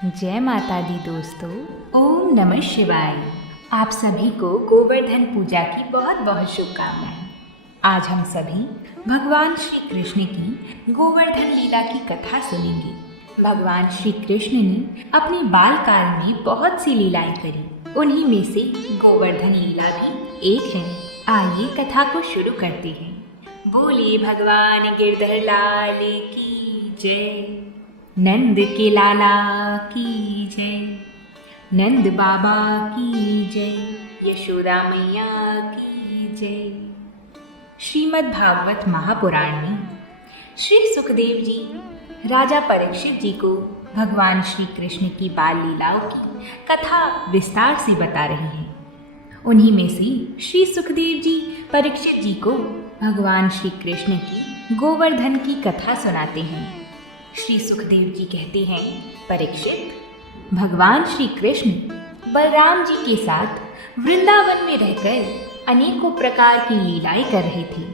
जय माता दी दोस्तों। ओम नमः शिवाय। आप सभी को गोवर्धन पूजा की बहुत बहुत शुभकामनाएं। आज हम सभी भगवान श्री कृष्ण की गोवर्धन लीला की कथा सुनेंगे। भगवान श्री कृष्ण ने अपने बाल काल में बहुत सी लीलाएं करी, उन्हीं में से गोवर्धन लीला भी एक है। आइए कथा को शुरू करते हैं। बोले भगवान गिरधर लाल की जय, नंद के लाला की जय, नंद बाबा की जय, यशोदा मैया की जय। श्रीमद् भागवत महापुराण में श्री सुखदेव जी राजा परीक्षित जी को भगवान श्री कृष्ण की बाल लीलाओं की कथा विस्तार से बता रहे हैं। उन्हीं में से श्री सुखदेव जी परीक्षित जी को भगवान श्री कृष्ण की गोवर्धन की कथा सुनाते हैं। श्री सुखदेव जी कहते हैं, परीक्षित, भगवान श्री कृष्ण बलराम जी के साथ वृंदावन में रहकर अनेकों प्रकार की लीलाएं कर रहे थे।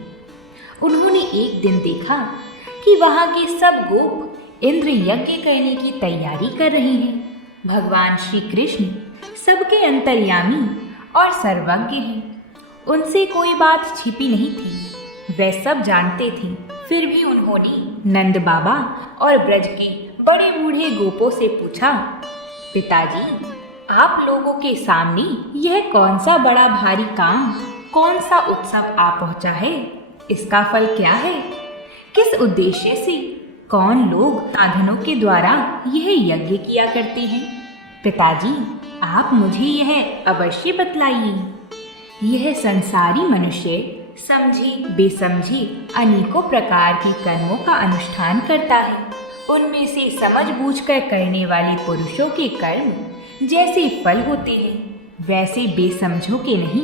उन्होंने एक दिन देखा कि वहां के सब गोप इंद्र यज्ञ करने की तैयारी कर रहे हैं। भगवान श्री कृष्ण सबके अंतर्यामी और सर्वज्ञ हैं। उनसे कोई बात छिपी नहीं थी, वे सब जानते थे। फिर भी उन्होंने नंद बाबा और ब्रज के बड़े बूढ़े गोपों से पूछा, पिताजी, आप लोगों के सामने यह कौन सा बड़ा भारी काम, कौन सा उत्सव आ पहुंचा है? इसका फल क्या है? किस उद्देश्य से कौन लोग साधनों के द्वारा यह यज्ञ किया करते हैं? पिताजी, आप मुझे यह अवश्य बतलाइए। यह संसारी मनुष्य समझे बेसमझे अनेकों प्रकार के कर्मों का अनुष्ठान करता है। उनमें से समझ बूझकर करने वाले पुरुषों के कर्म जैसे फल होते हैं, वैसे बेसमझों के नहीं।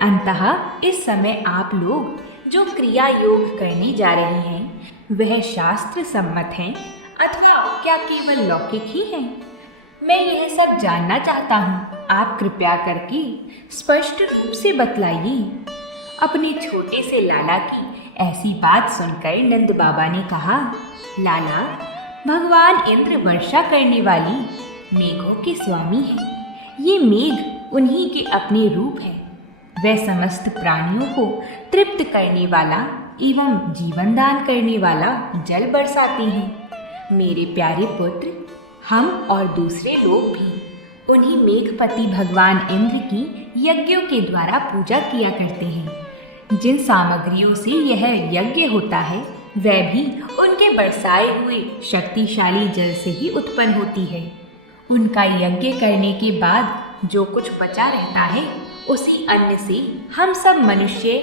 अंततः इस समय आप लोग जो क्रिया योग करने जा रहे हैं, वह शास्त्र सम्मत है अथवा क्या केवल लौकिक ही है? मैं यह सब जानना चाहता हूँ। आप कृपया करके स्पष्ट रूप से बतलाइए। अपने छोटे से लाला की ऐसी बात सुनकर नंद बाबा ने कहा, लाला, भगवान इंद्र वर्षा करने वाली मेघों के स्वामी हैं। ये मेघ उन्हीं के अपने रूप है। वह समस्त प्राणियों को तृप्त करने वाला एवं जीवन दान करने वाला जल बरसाते हैं। मेरे प्यारे पुत्र, हम और दूसरे लोग भी उन्हीं मेघपति भगवान इंद्र की यज्ञों के द्वारा पूजा किया करते हैं। जिन सामग्रियों से यह यज्ञ होता है, वह भी उनके बरसाए हुए शक्तिशाली जल से ही उत्पन्न होती है। उनका यज्ञ करने के बाद जो कुछ बचा रहता है, उसी अन्न से हम सब मनुष्य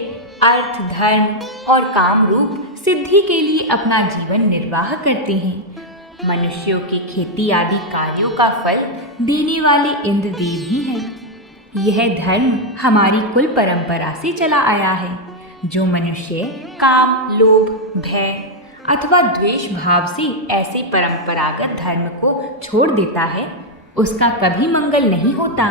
अर्थ, धर्म और काम रूप सिद्धि के लिए अपना जीवन निर्वाह करते हैं। मनुष्यों की खेती आदि कार्यों का फल देने वाले इंद्रदेव ही हैं। यह धर्म हमारी कुल परंपरा से चला आया है। जो मनुष्य काम, लोभ, भय अथवा द्वेष भाव से ऐसे परंपरागत धर्म को छोड़ देता है, उसका कभी मंगल नहीं होता।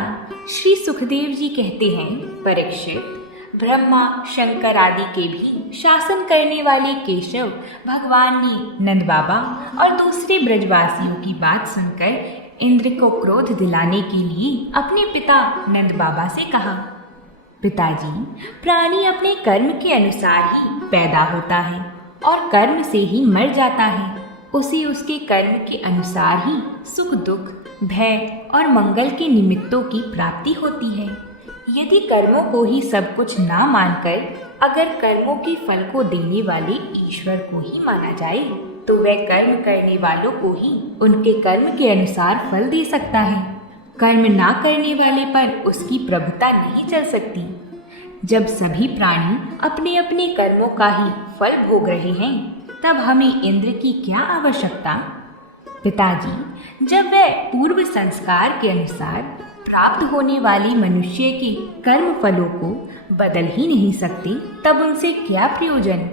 श्री सुखदेव जी कहते हैं, परीक्षित, ब्रह्मा, शंकर आदि के भी शासन करने वाले केशव भगवान ने नंद बाबा और दूसरे ब्रजवासियों की बात सुनकर इंद्र को क्रोध दिलाने के लिए अपने पिता नंद बाबा से कहा, पिताजी, प्राणी अपने कर्म के अनुसार ही पैदा होता है और कर्म से ही मर जाता है। उसे उसके कर्म के अनुसार ही सुख दुख, भय और मंगल के निमित्तों की प्राप्ति होती है। यदि कर्मों को ही सब कुछ ना मानकर अगर कर्मों के फल को देने वाले ईश्वर को ही माना जाए, तो वह कर्म करने वालों को ही उनके कर्म के अनुसार फल दे सकता है। कर्म ना करने वाले पर उसकी प्रभुता नहीं चल सकती। जब सभी प्राणी अपने अपने कर्मों का ही फल भोग रहे हैं, तब हमें इंद्र की क्या आवश्यकता? पिताजी, जब वह पूर्व संस्कार के अनुसार प्राप्त होने वाली मनुष्य के कर्म फलों को बदल ही नहीं सकते, तब उनसे क्या प्रयोजन?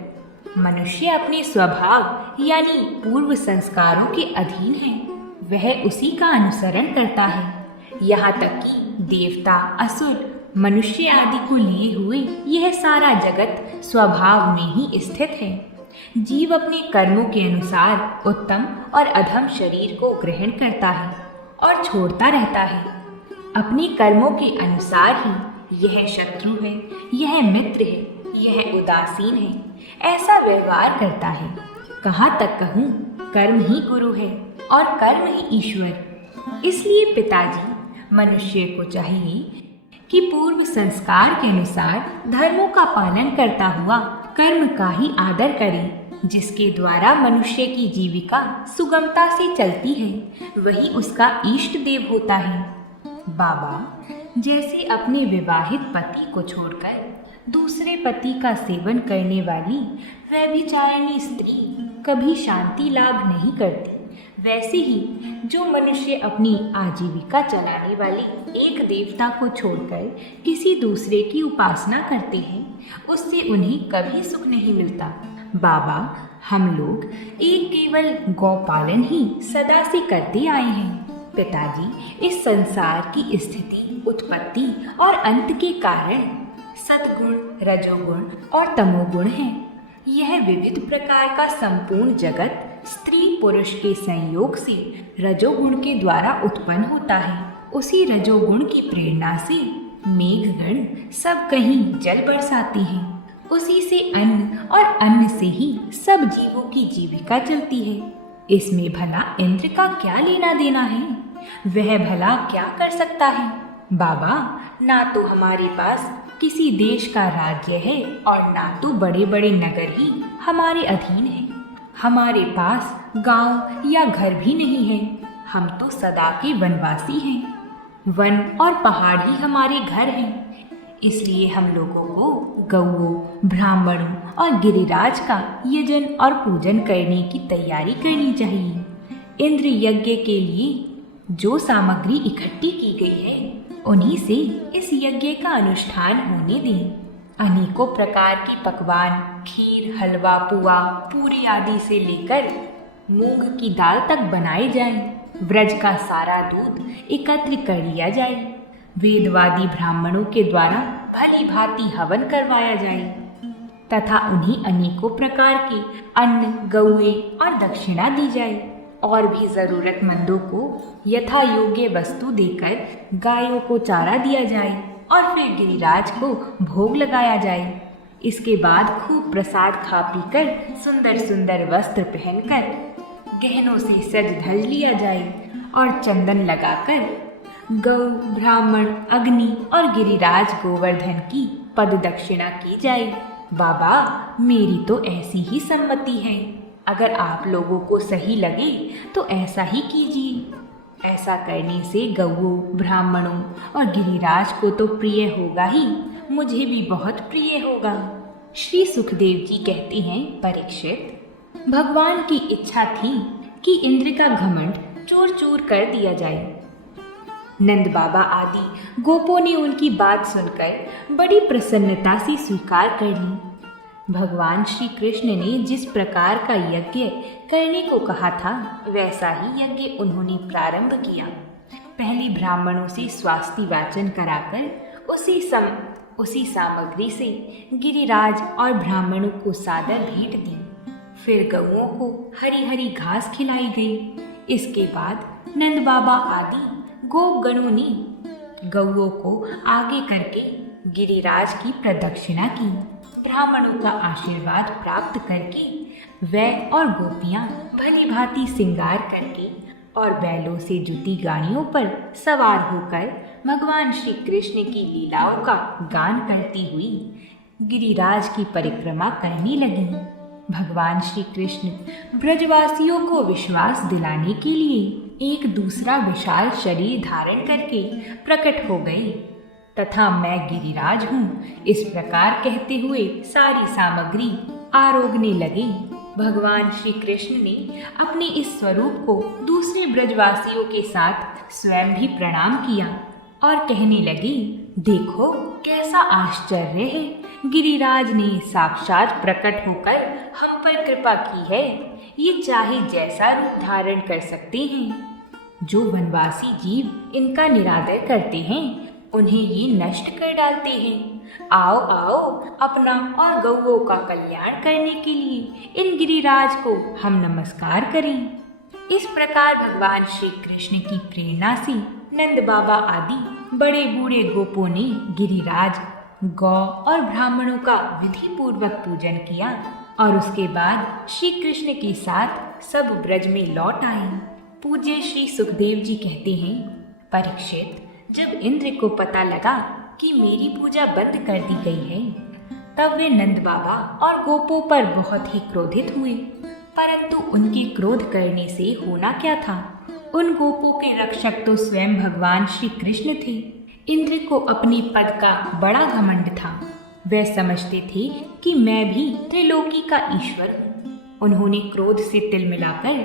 मनुष्य अपने स्वभाव यानी पूर्व संस्कारों के अधीन है। वह उसी का अनुसरण करता है। यहाँ तक कि देवता, असुर, मनुष्य आदि को लिए हुए यह सारा जगत स्वभाव में ही स्थित है। जीव अपने कर्मों के अनुसार उत्तम और अधम शरीर को ग्रहण करता है। और छोड़ता रहता है। अपने कर्मों के अनुसार ही यह शत्रु है, यह मित्र है, यह उदासीन है, ऐसा व्यवहार करता है। कहाँ तक कहूँ, कर्म ही गुरु है और कर्म ही ईश्वर। इसलिए पिताजी, मनुष्य को चाहिए कि पूर्व संस्कार के अनुसार धर्मों का पालन करता हुआ कर्म का ही आदर करे। जिसके द्वारा मनुष्य की जीविका सुगमता से चलती है, वही उसका इष्ट देव होता है। बाबा, जैसे अपने विवाहित पति को छोड़कर दूसरे पति का सेवन करने वाली व्यभिचारिणी स्त्री कभी शांति लाभ नहीं करती, वैसे ही जो मनुष्य अपनी आजीविका चलाने वाले एक देवता को छोड़कर किसी दूसरे की उपासना करते हैं, उससे उन्हें कभी सुख नहीं मिलता। बाबा, हम लोग एक केवल गौपालन ही सदा से करते आए हैं। पिताजी, इस संसार की स्थिति, उत्पत्ति और अंत के कारण सद्गुण, रजोगुण और तमोगुण हैं। यह विविध प्रकार का संपूर्ण जगत स्त्री पुरुष के संयोग से रजोगुण के द्वारा उत्पन्न होता है। उसी रजोगुण की प्रेरणा से मेघगण सब कहीं जल बरसाते हैं। उसी से अन्न और अन्न से ही सब जीवों की जीविका चलती है। इसमें भला इंद्र का क्या लेना देना है? वह भला क्या कर सकता है? बाबा, ना तो हमारे पास किसी देश का राज्य है और ना तो बड़े बड़े नगर ही हमारे अधीन हैं। हमारे पास गांव या घर भी नहीं है। हम तो सदा के वनवासी हैं। वन और पहाड़ ही हमारे घर हैं। इसलिए हम लोगों को गौओं, ब्राह्मणों और गिरिराज का यजन और पूजन करने की तैयारी करनी चाहिए। इंद्र यज्ञ के लिए जो सामग्री इकट्ठी की गई है, उन्हीं से इस यज्ञ का अनुष्ठान होने दें। अनेकों प्रकार के पकवान, खीर, हलवा, पुआ, पूरी आदि से लेकर मूंग की दाल तक बनाए जाएं। ब्रज का सारा दूध एकत्र कर लिया जाए। वेदवादी ब्राह्मणों के द्वारा भली भांति हवन करवाया जाए तथा उन्हें अनेकों प्रकार के अन्न, गौए और दक्षिणा दी जाए। और भी जरूरतमंदों को यथा योग्य वस्तु देकर गायों को चारा दिया जाए और फिर गिरिराज को भोग लगाया जाए। इसके बाद खूब प्रसाद खा पीकर सुंदर सुंदर वस्त्र पहनकर गहनों से सज धज लिया जाए और चंदन लगाकर गौ, ब्राह्मण, अग्नि और गिरिराज गोवर्धन की पद दक्षिणा की जाए। बाबा, मेरी तो ऐसी ही सम्मति है। अगर आप लोगों को सही लगे तो ऐसा ही कीजिए। ऐसा करने से गौओं, ब्राह्मणों और गिरिराज को तो प्रिय होगा ही, मुझे भी बहुत प्रिय होगा। श्री सुखदेव जी कहते हैं, परीक्षित, भगवान की इच्छा थी कि इंद्र का घमंड चूर चूर कर दिया जाए। नंद बाबा आदि गोपों ने उनकी बात सुनकर बड़ी प्रसन्नता से स्वीकार कर ली। भगवान श्री कृष्ण ने जिस प्रकार का यज्ञ करने को कहा था, वैसा ही यज्ञ उन्होंने प्रारंभ किया। पहले ब्राह्मणों से स्वास्ति वाचन कराकर उसी सामग्री से गिरिराज और ब्राह्मणों को सादर भेंट दी। फिर गौओं को हरी हरी घास खिलाई गई। इसके बाद नंद बाबा आदि गोगणों ने गौओं को आगे करके गिरिराज की प्रदक्षिणा की। ब्राह्मणों का आशीर्वाद प्राप्त करके वह और गोपियां भली भांति श्रृंगार करके और बैलों से जुती गाड़ियों पर सवार होकर भगवान श्री कृष्ण की लीलाओं का गान करती हुई गिरिराज की परिक्रमा करने लगी। भगवान श्री कृष्ण ब्रजवासियों को विश्वास दिलाने के लिए एक दूसरा विशाल शरीर धारण करके प्रकट हो गए तथा मैं गिरिराज हूँ, इस प्रकार कहते हुए सारी सामग्री आरोगने लगे। भगवान श्री कृष्ण ने अपने इस स्वरूप को दूसरे ब्रजवासियों के साथ स्वयं भी प्रणाम किया और कहने लगे, देखो कैसा आश्चर्य है, गिरिराज ने साक्षात प्रकट होकर हम पर कृपा की है। ये चाहे जैसा रूप धारण कर सकते हैं। जो वनवासी जीव इनका निरादर करते हैं, उन्हें ये नष्ट कर डालते हैं। आओ आओ, अपना और गौओं का कल्याण करने के लिए इन गिरिराज को हम नमस्कार करें। इस प्रकार भगवान श्री कृष्ण की प्रेरणा से नंद बाबा आदि बड़े बूढ़े गोपों ने गिरिराज, गौ और ब्राह्मणों का विधि पूर्वक पूजन किया और उसके बाद श्री कृष्ण के साथ सब ब्रज में लौट आए। पूज्य श्री सुखदेव जी कहते हैं, परीक्षित, जब इंद्र को पता लगा कि मेरी पूजा बंद कर दी गई है, तब वे नंद बाबा और गोपों पर बहुत ही क्रोधित हुए। परंतु उनके क्रोध करने से होना क्या था? उन गोपों के रक्षक तो स्वयं भगवान श्री कृष्ण थे। इंद्र को अपने पद का बड़ा घमंड था। वे समझते थे कि मैं भी त्रिलोकी का ईश्वर हूँ। उन्होंने क्रोध से तिल मिलाकर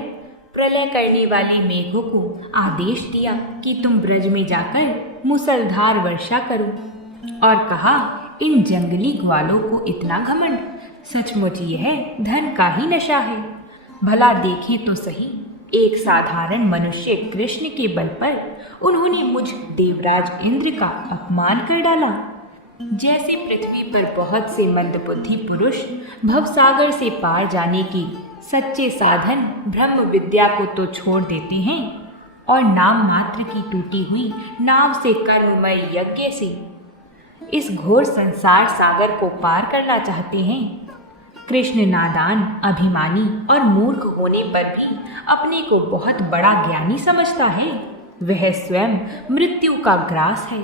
प्रलय करने वाले मेघों को आदेश दिया कि तुम ब्रज में जाकर मूसलधार वर्षा करो, और कहा, इन जंगली ग्वालों को इतना घमंड, सचमुच यह धन का ही नशा है। भला देखें तो सही, एक साधारण मनुष्य कृष्ण के बल पर उन्होंने मुझ देवराज इंद्र का अपमान कर डाला। जैसे पृथ्वी पर बहुत से मंदबुद्धि पुरुष भवसागर से पार जाने के सच्चे साधन ब्रह्म विद्या को तो छोड़ देते हैं और नाम मात्र की टूटी हुई नाव से कर्ममय यज्ञ से इस घोर संसार सागर को पार करना चाहते हैं, कृष्ण नादान, अभिमानी और मूर्ख होने पर भी अपने को बहुत बड़ा ज्ञानी समझता है। वह स्वयं मृत्यु का ग्रास है,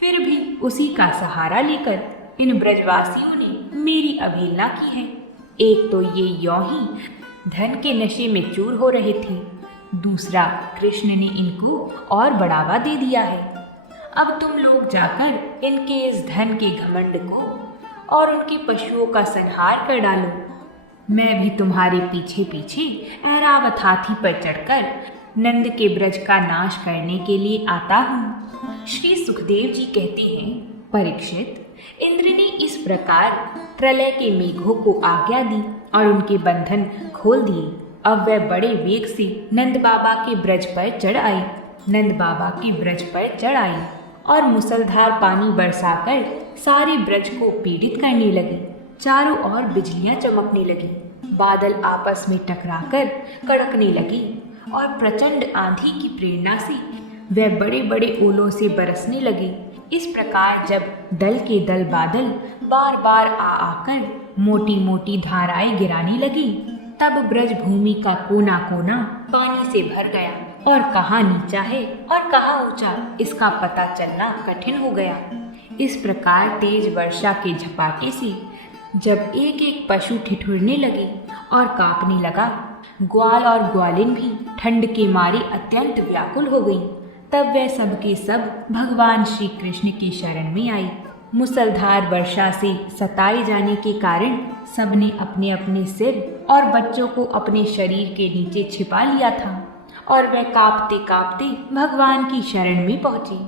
फिर भी उसी का सहारा लेकर इन ब्रजवासियों ने मेरी अवहेलना की है। एक तो ये यों ही धन के नशे में चूर हो रहे थे, दूसरा कृष्ण ने इनको और बढ़ावा दे दिया है। अब तुम लोग जाकर इनके इस धन के घमंड को और उनके पशुओं का संहार कर डालो। मैं भी तुम्हारे पीछे पीछे ऐरावत हाथी पर चढ़कर नंद के ब्रज का नाश करने के लिए आता हूँ। श्री सुखदेव जी कहते हैं, परीक्षित, इंद्र ने इस प्रकार प्रलय के मेघों को आज्ञा दी और उनके बंधन खोल दिए। अब वह बड़े वेग से नंद बाबा के ब्रज पर चढ़ आए और मुसलधार पानी बरसाकर सारे ब्रज को पीड़ित करने लगे। चारों ओर बिजलियां चमकने लगी, बादल आपस में टकराकर कड़कने लगे और प्रचंड आंधी की प्रेरणा से वह बड़े बड़े ओलों से बरसने लगे। इस प्रकार जब दल के दल बादल बार बार आकर मोटी मोटी धाराएं गिराने लगी, तब ब्रज भूमि का कोना कोना पानी से भर गया और कहाँ नीचा है और कहाँ ऊंचा इसका पता चलना कठिन हो गया। इस प्रकार तेज वर्षा के झपाटे से जब एक एक पशु ठिठुरने लगे और कांपने लगा, ग्वाल और ग्वालिन भी ठंड के मारे अत्यंत व्याकुल हो गई, तब वह सब के सब भगवान श्री कृष्ण की शरण में आई। मुसलधार वर्षा से सताए जाने के कारण सबने अपने अपने सिर और बच्चों को अपने शरीर के नीचे छिपा लिया था और वह कांपते कांपते भगवान की शरण में पहुंचे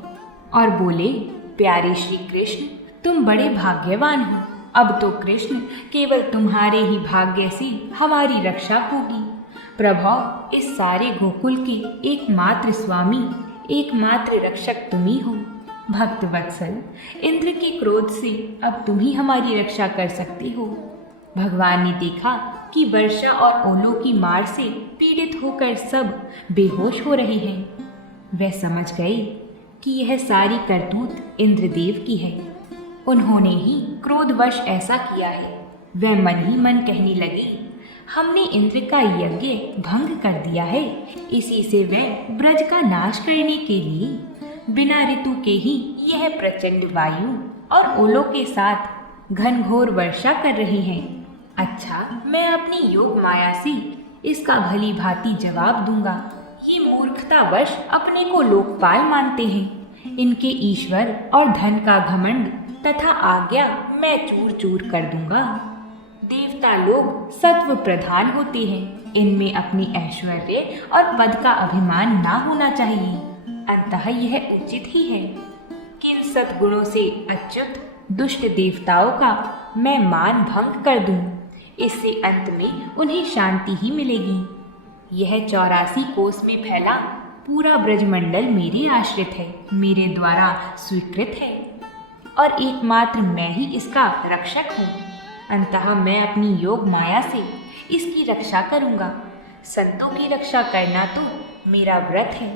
और बोले, प्यारे श्री कृष्ण, तुम बड़े भाग्यवान हो। अब तो कृष्ण केवल तुम्हारे ही भाग्य से हमारी रक्षा होगी। प्रभु, इस सारे गोकुल के एकमात्र स्वामी, एकमात्र रक्षक तुम ही हो। भक्त वत्सल, इंद्र के क्रोध से अब तुम ही हमारी रक्षा कर सकते हो। भगवान ने देखा कि वर्षा और ओलों की मार से पीड़ित होकर सब बेहोश हो रहे हैं। वह समझ गए कि यह सारी करतूत इंद्रदेव की है। उन्होंने ही क्रोधवश ऐसा किया है। वह मन ही मन कहने लगे, हमने इंद्र का यज्ञ भंग कर दिया है, इसी से वह ब्रज का नाश करने के लिए बिना ऋतु के ही यह प्रचंड वायु और ओलों के साथ घनघोर वर्षा कर रही हैं। अच्छा, मैं अपनी योग माया से इसका भली भांति जवाब दूंगा। ये मूर्खतावश अपने को लोकपाल मानते हैं। इनके ईश्वर और धन का घमंड तथा आज्ञा मैं चूर चूर कर दूंगा। देवता लोग सत्व प्रधान होते हैं, इनमें अपनी ऐश्वर्य और पद का अभिमान ना होना चाहिए। अतः यह उचित ही है कि इन सद्गुणों से अच्युत दुष्ट देवताओं का मैं मान भंग कर दूं। इससे अंत में उन्हें शांति ही मिलेगी। यह 84 कोस में फैला पूरा ब्रजमंडल मेरे आश्रित है, मेरे द्वारा स्वीकृत है और एकमात्र मैं ही इसका रक्षक हूँ। अतः मैं अपनी योग माया से इसकी रक्षा करूँगा। संतों की रक्षा करना तो मेरा व्रत है।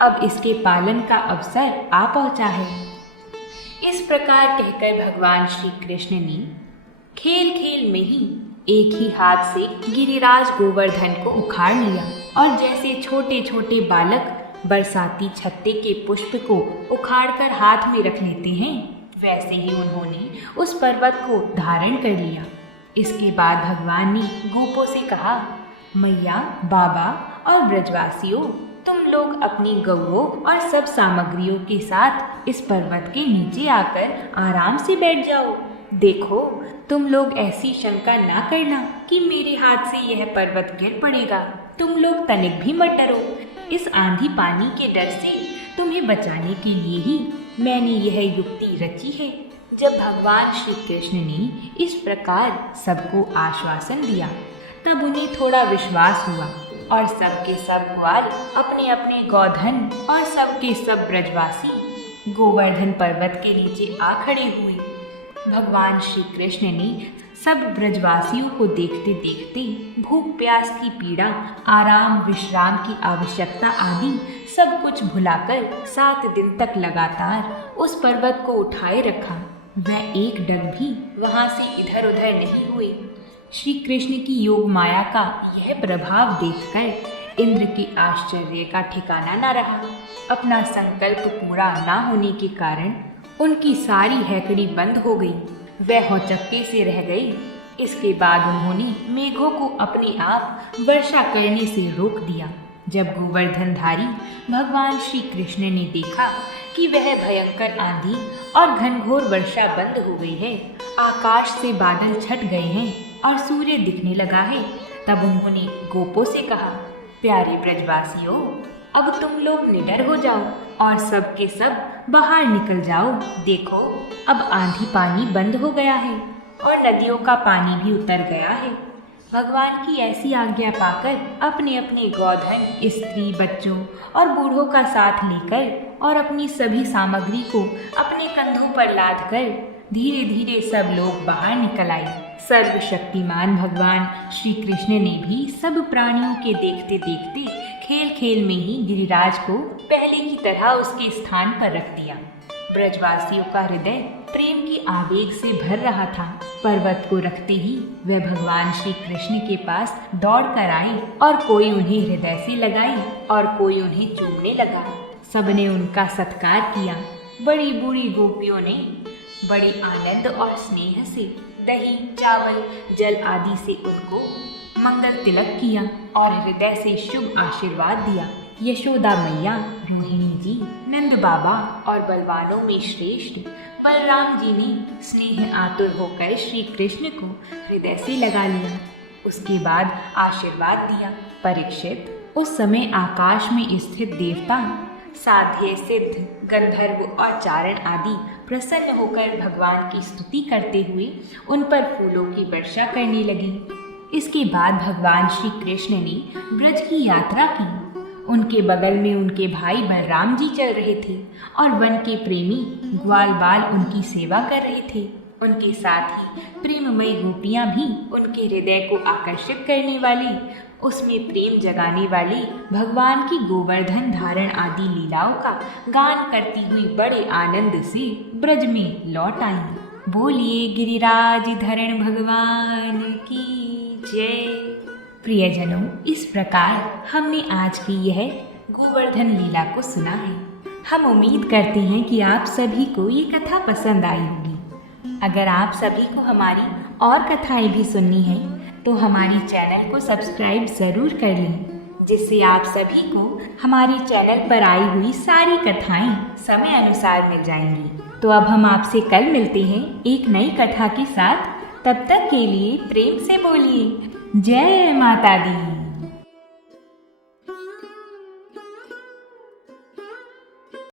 अब इसके पालन का अवसर आ पहुंचा है। इस प्रकार कहकर भगवान श्री कृष्ण ने खेल खेल में ही एक ही हाथ से गिरिराज गोवर्धन को उखाड़ लिया और जैसे छोटे छोटे बालक बरसाती छत्ते के पुष्प को उखाड़कर हाथ में रख लेते हैं, वैसे ही उन्होंने उस पर्वत को धारण कर लिया। इसके बाद भगवान ने गोपों से कहा, मैया, बाबा और ब्रजवासियों, तुम लोग अपनी गौओं और सब सामग्रियों के साथ इस पर्वत के नीचे आकर आराम से बैठ जाओ। देखो, तुम लोग ऐसी शंका ना करना कि मेरे हाथ से यह पर्वत गिर पड़ेगा। तुम लोग तनिक भी मत डरो। इस आंधी पानी के डर से तुम्हें बचाने के लिए ही मैंने यह युक्ति रची है। जब भगवान श्री कृष्ण ने इस प्रकार सबको आश्वासन दिया, तब उन्हें थोड़ा विश्वास हुआ और सबके सब ग्वाल अपने अपने गौधन और सबके सब ब्रजवासी गोवर्धन पर्वत के नीचे आ खड़े हुए। भगवान श्री कृष्ण ने सब ब्रजवासियों को देखते देखते भूख प्यास की पीड़ा, आराम विश्राम की आवश्यकता आदि सब कुछ भुलाकर 7 दिन तक लगातार उस पर्वत को उठाए रखा। वह एक डग भी वहां से इधर उधर नहीं हुए। श्री कृष्ण की योग माया का यह प्रभाव देखकर इंद्र के आश्चर्य का ठिकाना न रहा। अपना संकल्प पूरा न होने के कारण उनकी सारी हैकड़ी बंद हो गई। वह हौचक्के से रह गई। इसके बाद उन्होंने मेघों को अपने आप वर्षा करने से रोक दिया। जब गोवर्धनधारी भगवान श्री कृष्ण ने देखा कि वह भयंकर आंधी और घनघोर वर्षा बंद हो गई है, आकाश से बादल छट गए हैं और सूर्य दिखने लगा है, तब उन्होंने गोपों से कहा, प्यारे ब्रजवासियों, अब तुम लोग निडर हो जाओ और सब के सब बाहर निकल जाओ। देखो, अब आंधी पानी बंद हो गया है और नदियों का पानी भी उतर गया है। भगवान की ऐसी आज्ञा पाकर अपने अपने गौधन, स्त्री, बच्चों और बूढ़ों का साथ लेकर और अपनी सभी सामग्री को अपने कंधों पर लाद कर धीरे धीरे सब लोग बाहर निकल आए। सर्वशक्तिमान भगवान श्री कृष्ण ने भी सब प्राणियों के देखते देखते खेल खेल में ही गिरिराज को पहले की तरह उसके स्थान पर रख दिया। ब्रजवासियों का हृदय प्रेम की आवेग से भर रहा था। पर्वत को रखते ही वे भगवान श्री कृष्ण के पास दौड़ कर आए और कोई उन्हें हृदय से लगाई और कोई उन्हें चूमने लगा। सबने उनका सत्कार किया। बड़ी बूढ़ी गोपियों ने बड़े आनंद और स्नेह से दही, चावल, जल आदि से उनको मंगल तिलक किया और हृदय से शुभ आशीर्वाद दिया। यशोदा मैया, रोहिणी जी, नंद बाबा और बलवानों में श्रेष्ठ बलराम जी ने स्नेह आतुर होकर श्री कृष्ण को हृदय से लगा लिया। उसके बाद आशीर्वाद दिया। परीक्षित, उस समय आकाश में स्थित देवता, साध्य, सिद्ध, गंधर्व और चारण आदि प्रसन्न होकर भगवान की स्तुति करते हुए उन पर फूलों की वर्षा करने लगे। इसके बाद भगवान श्री कृष्ण ने ब्रज की यात्रा की। उनके बगल में उनके भाई बलराम जी चल रहे थे और वन के प्रेमी ग्वाल बाल उनकी सेवा कर रहे थे। उनके साथ ही प्रेममयी गोपियां भी उनके हृदय को आकर्षित करने वाली, उसमें प्रेम जगाने वाली भगवान की गोवर्धन धारण आदि लीलाओं का गान करती हुई बड़े आनंद से ब्रज में लौट आई। बोलिए गिरिराज धरण भगवान की जय। प्रियजनों, इस प्रकार हमने आज की यह गोवर्धन लीला को सुना है। हम उम्मीद करते हैं कि आप सभी को ये कथा पसंद आई होगी। अगर आप सभी को हमारी और कथाएं भी सुननी हैं तो हमारी चैनल को सब्सक्राइब ज़रूर कर लें, जिससे आप सभी को हमारे चैनल पर आई हुई सारी कथाएं समय अनुसार मिल जाएंगी। तो अब हम आपसे कल मिलते हैं एक नई कथा के साथ। तब तक के लिए प्रेम से बोलिए जय माता दी।